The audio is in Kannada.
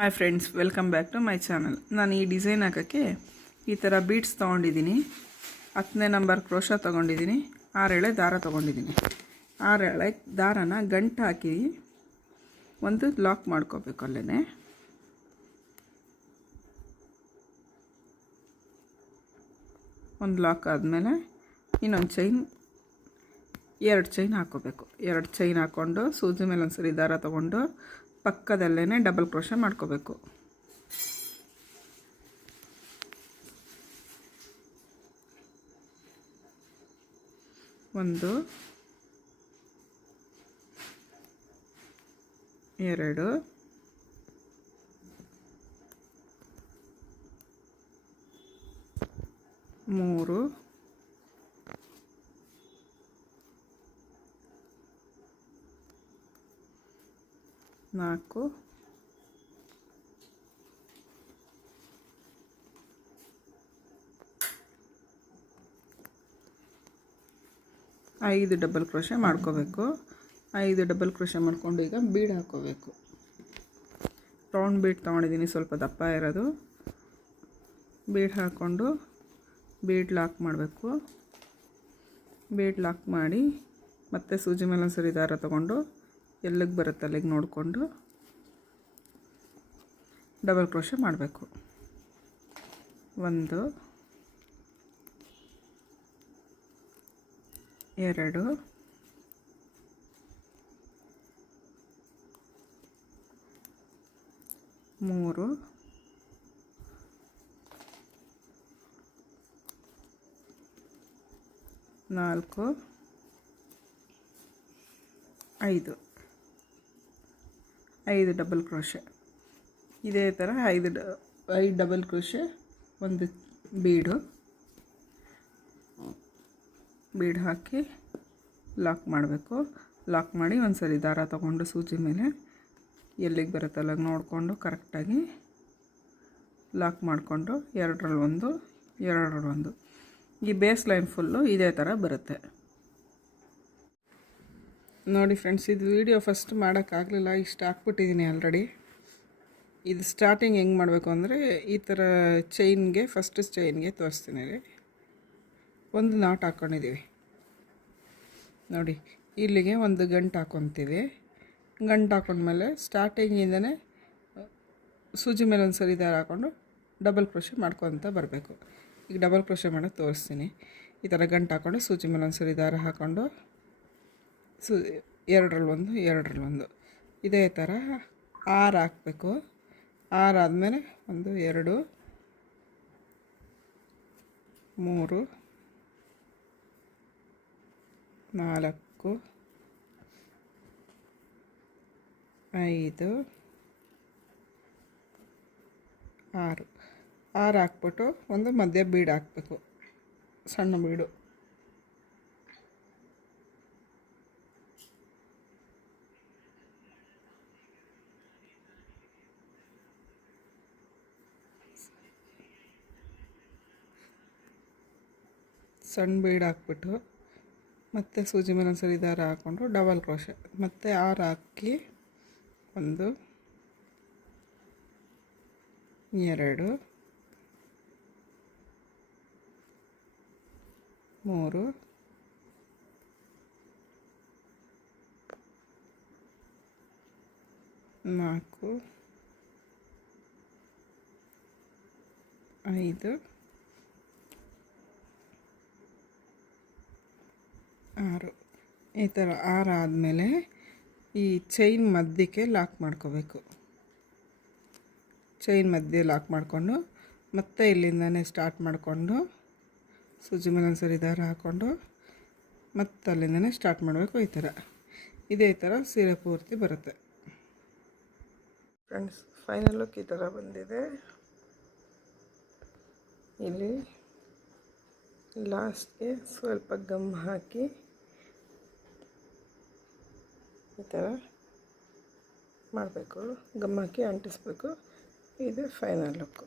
Hi friends, welcome back to my channel. ನಾನು ಈ ಡಿಸೈನ್ ಹಾಕೋಕ್ಕೆ ಈ ಥರ ಬೀಡ್ಸ್ ತೊಗೊಂಡಿದ್ದೀನಿ. 10ನೇ ನಂಬರ್ ಕ್ರೋಶಾ ತೊಗೊಂಡಿದ್ದೀನಿ. 6 ಎಳೆ ದಾರ ತೊಗೊಂಡಿದ್ದೀನಿ. 6 ಎಳೆ ದಾರನ ಗಂಟು ಹಾಕಿ ಒಂದು ಲಾಕ್ ಮಾಡ್ಕೋಬೇಕು. ಅಲ್ಲೇ ಒಂದು ಲಾಕ್ ಆದಮೇಲೆ ಇನ್ನೊಂದು ಚೈನ್, 2 ಚೈನ್ ಹಾಕ್ಕೋಬೇಕು. 2 ಚೈನ್ ಹಾಕ್ಕೊಂಡು ಸೂಜಿ ಮೇಲೆ ಒಂದ್ಸರಿ ದಾರ ತೊಗೊಂಡು ಪಕ್ಕದಲ್ಲೇ ಡಬಲ್ ಕ್ರೋಶೆ ಮಾಡ್ಕೋಬೇಕು. ಒಂದು, 2, 3, 4, 5 ಡಬಲ್ ಕ್ರೋಶೆ ಮಾಡ್ಕೋಬೇಕು. 5 ಡಬಲ್ ಕ್ರೋಶೆ ಮಾಡ್ಕೊಂಡು ಈಗ ಬೀಡ್ ಹಾಕ್ಕೋಬೇಕು. ರೌಂಡ್ ಬೀಡ್ ತೊಗೊಂಡಿದ್ದೀನಿ, ಸ್ವಲ್ಪ ದಪ್ಪ ಇರೋದು. ಬೀಡ್ ಹಾಕ್ಕೊಂಡು ಬೀಡ್ ಲಾಕ್ ಮಾಡಬೇಕು. ಬೀಡ್ ಲಾಕ್ ಮಾಡಿ ಮತ್ತೆ ಸೂಜಿ ಮೇಲೆ ಒಂದ್ಸರಿ ದಾರ ತೊಗೊಂಡು ಎಲ್ಲಿಗೆ ಬರುತ್ತೆ ಅಲ್ಲಿಗೆ ನೋಡಿಕೊಂಡು ಡಬಲ್ ಕ್ರೋಶೆ ಮಾಡಬೇಕು. 1, 2, 3, 4, 5 ಡಬಲ್ ಕ್ರೋಶೆ. ಇದೇ ಥರ 5 ಡಬಲ್ ಕ್ರೋಶೆ, ಒಂದು ಬೀಡ್ ಹಾಕಿ ಲಾಕ್ ಮಾಡಬೇಕು. ಲಾಕ್ ಮಾಡಿ ಒಂದು ಸರಿ ದಾರ ತೊಗೊಂಡು ಸೂಜಿ ಮೇಲೆ ಎಲ್ಲಿಗೆ ಬರುತ್ತಲ್ಲ ನೋಡಿಕೊಂಡು ಕರೆಕ್ಟಾಗಿ ಲಾಕ್ ಮಾಡಿಕೊಂಡು 2ರಲ್ಲಿ 1, 2ರಲ್ಲಿ 1. ಈ ಬೇಸ್ ಲೈನ್ ಫುಲ್ಲು ಇದೇ ಥರ ಬರುತ್ತೆ ನೋಡಿ ಫ್ರೆಂಡ್ಸ್. ಇದು ವಿಡಿಯೋ ಫಸ್ಟ್ ಮಾಡೋಕ್ಕಾಗಲಿಲ್ಲ, ಇಷ್ಟು ಹಾಕ್ಬಿಟ್ಟಿದ್ದೀನಿ ಆಲ್ರೆಡಿ. ಇದು ಸ್ಟಾರ್ಟಿಂಗ್ ಹೆಂಗೆ ಮಾಡಬೇಕು ಅಂದರೆ ಈ ಥರ ಚೈನ್ಗೆ, ಫಸ್ಟ್ ಚೈನ್ಗೆ ತೋರಿಸ್ತೀನಿ. ಒಂದು ನಾಟ್ ಹಾಕ್ಕೊಂಡಿದ್ದೀವಿ ನೋಡಿ. ಇಲ್ಲಿಗೆ ಒಂದು ಗಂಟು ಹಾಕ್ಕೊತೀವಿ. ಗಂಟು ಹಾಕ್ಕೊಂಡ್ಮೇಲೆ ಸ್ಟಾರ್ಟಿಂಗಿಂದನೇ ಸೂಜಿ ಮೇಲೆ ಒಂದು ಸರಿ ದಾರ ಹಾಕ್ಕೊಂಡು ಡಬಲ್ ಕ್ರೋಶೆ ಮಾಡ್ಕೊತ ಬರಬೇಕು. ಈಗ ಡಬಲ್ ಕ್ರೋಶೆ ಮಾಡೋದು ತೋರಿಸ್ತೀನಿ. ಈ ಥರ ಗಂಟು ಹಾಕ್ಕೊಂಡು ಸೂಜಿ ಮೇಲೆ ಒಂದು ಸರಿ ದಾರ ಹಾಕ್ಕೊಂಡು 2ರಲ್ಲಿ 1, 2ರಲ್ಲಿ 1 ಇದೇ ಥರ 6 ಹಾಕಬೇಕು. 6 ಆದಮೇಲೆ 1, 2, 3, 4, 5, 6 ಹಾಕ್ಬಿಟ್ಟು ಒಂದು ಮಧ್ಯ ಬೀಡ್ ಹಾಕಬೇಕು, ಸಣ್ಣ ಬೀಡು. ಸಣ್ಣ ಬೀಡ್ ಹಾಕ್ಬಿಟ್ಟು ಮತ್ತು ಸೂಜಿ ಮೇಲೆ ಒಂದು ಸರಿ ದಾರ ಹಾಕ್ಕೊಂಡು ಡಬಲ್ ಕ್ರೋಶೆ ಮತ್ತು 6 ಹಾಕಿ 1, 2, 3, 4, 5, 6 ಈ ಥರ 6 ಆದಮೇಲೆ ಈ ಚೈನ್ ಮಧ್ಯಕ್ಕೆ ಲಾಕ್ ಮಾಡ್ಕೋಬೇಕು. ಚೈನ್ ಮಧ್ಯೆ ಲಾಕ್ ಮಾಡಿಕೊಂಡು ಮತ್ತೆ ಇಲ್ಲಿಂದನೇ ಸ್ಟಾರ್ಟ್ ಮಾಡಿಕೊಂಡು ಸೂಜಿ ಮೇಲೆ ಒಂದು ಸರಿ ದಾರ ಹಾಕ್ಕೊಂಡು ಮತ್ತೆ ಅಲ್ಲಿಂದನೇ ಸ್ಟಾರ್ಟ್ ಮಾಡಬೇಕು. ಈ ಥರ ಇದೇ ಥರ ಸೀರೆ ಪೂರ್ತಿ ಬರುತ್ತೆ ಫ್ರೆಂಡ್ಸ್. ಫೈನಲ್ ಲುಕ್ ಈ ಥರ ಬಂದಿದೆ. ಇಲ್ಲಿ ಲಾಸ್ಟ್ಗೆ ಸ್ವಲ್ಪ ಗಮ್ ಹಾಕಿ ಈ ಥರ ಮಾಡಬೇಕು. ಗಮ್ ಹಾಕಿ ಅಂಟಿಸ್ಬೇಕು. ಇದು ಫೈನಲ್ ಲುಕ್ಕು.